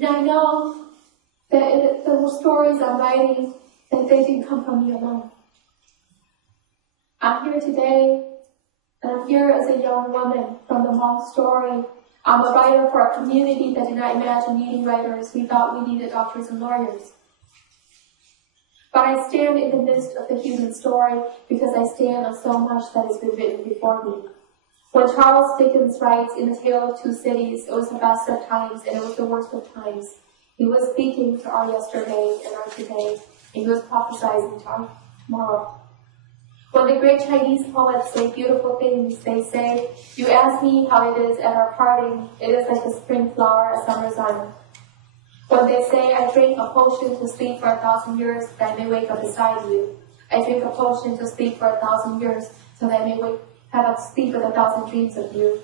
And I know that the stories I'm writing, that they didn't come from me alone. I'm here today, and I'm here as a young woman from the monk story. I'm a writer for a community that did not imagine needing writers. We thought we needed doctors and lawyers. But I stand in the midst of the human story because I stand on so much that has been written before me. When Charles Dickens writes in A Tale of Two Cities, it was the best of times and it was the worst of times. He was speaking to our yesterday and our today, and he was prophesying to our tomorrow. When the great Chinese poets say beautiful things, they say, "You ask me how it is at our parting, it is like a spring flower at summer sun." When they say, "I drink a potion to sleep for 1,000 years, that I may wake up beside you. I drink a potion to sleep for 1,000 years, so that I may have a sleep with 1,000 dreams of you."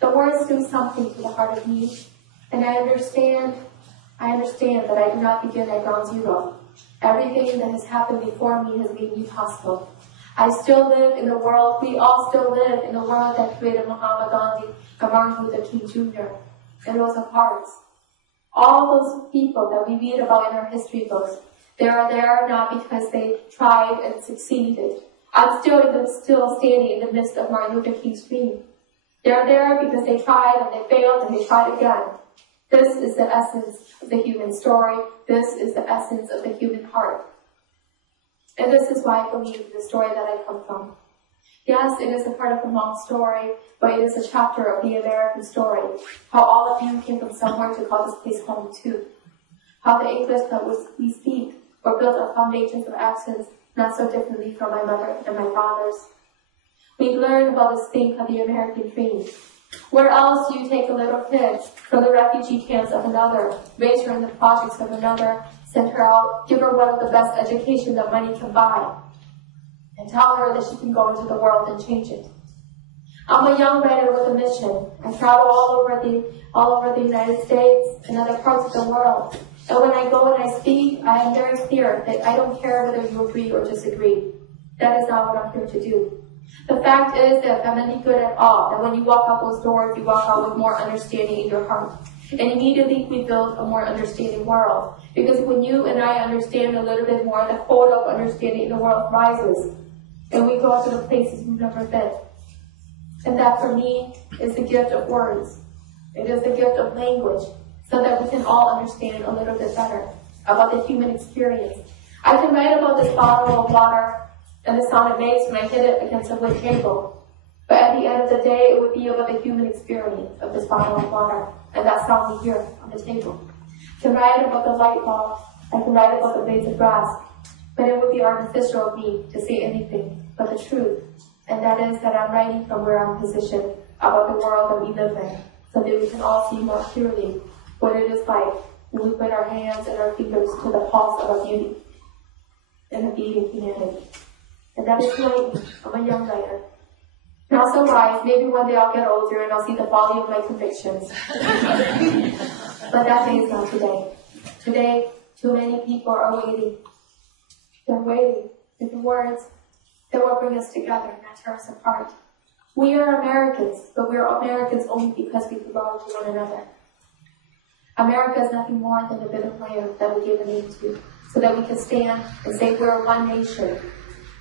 The words do something to the heart of me, and I understand that I do not begin at ground zero. Everything that has happened before me has made me possible. I still live in the world, we all still live in the world that created Mahatma Gandhi and Martin Luther King Jr. and Rosa Parks. All those people that we read about in our history books, they are there not because they tried and succeeded. I'm still standing in the midst of Martin Luther King's dream. They're there because they tried and they failed and they tried again. This is the essence of the human story. This is the essence of the human heart. And this is why I believe in the story that I come from. Yes, it is a part of the monk story, but it is a chapter of the American story. How all of you came from somewhere to call this place home too. How the English that we speak were built on foundations of accents not so differently from my mother and my father's. We've learned about this thing called the American dream. Where else do you take a little kid from the refugee camps of another, raise her in the projects of another, send her out, give her one of the best education that money can buy, and tell her that she can go into the world and change it? I'm a young writer with a mission. I travel all over the United States and other parts of the world. And when I go and I speak, I am very clear that I don't care whether you agree or disagree. That is not what I'm here to do. The fact is that if I'm any good at all, that when you walk out those doors, you walk out with more understanding in your heart. And immediately we build a more understanding world. Because when you and I understand a little bit more, the quota of understanding in the world rises. And we go to the places we've never been. And that for me is the gift of words. It is the gift of language, so that we can all understand a little bit better about the human experience. I can write about this bottle of water and the sound it makes when I hit it against a wood table. But at the end of the day, it would be about the human experience of this bottle of water and that sound we hear on the table. I can write about the light bulb, I can write about the blades of grass, but it would be artificial of me to say anything but the truth. And that is that I'm writing from where I'm positioned about the world that we live in, so that we can all see more clearly what it is like when we put our hands and our fingers to the pulse of our beauty and the beating humanity. And that is who I am. I'm a young writer. Not so wise. Maybe one day I'll get older and I'll see the folly of my convictions. But that day is not today. Today, too many people are waiting. They're waiting for the words that will bring us together, not tear us apart. We are Americans, but we are Americans only because we belong to one another. America is nothing more than a bit of land that we give a name to, so that we can stand and say we're one nation.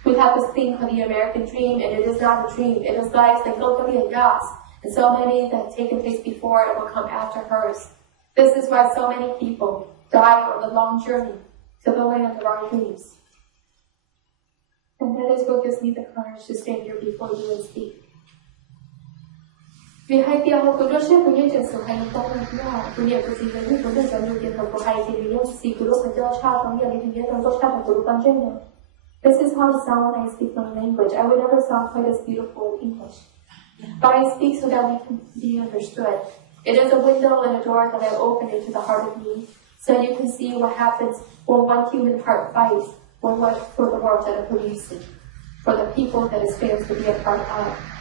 We have this thing called the American dream, and it is not a dream. It is lives like Kao Kalia Yang, and so many that have taken place before and will come after hers. This is why so many people die on the long journey to the land of our dreams. And that is what gives me the courage to stand here before you and speak. Vì hai tia học của Joseph của những trận sự hành động của niệm của gì với những trận sự kiện của hai thì vì những gì của lúc cho cha trong những cái chuyện trong cha của lúc con. This is how I sound when I speak my language. I would never sound quite as beautiful in English. But I speak so that we can be understood. It is a window and a door that I open into the heart of me, so you can see what happens when one human heart fights for the world that it produces, for the people that it stands to be a part of.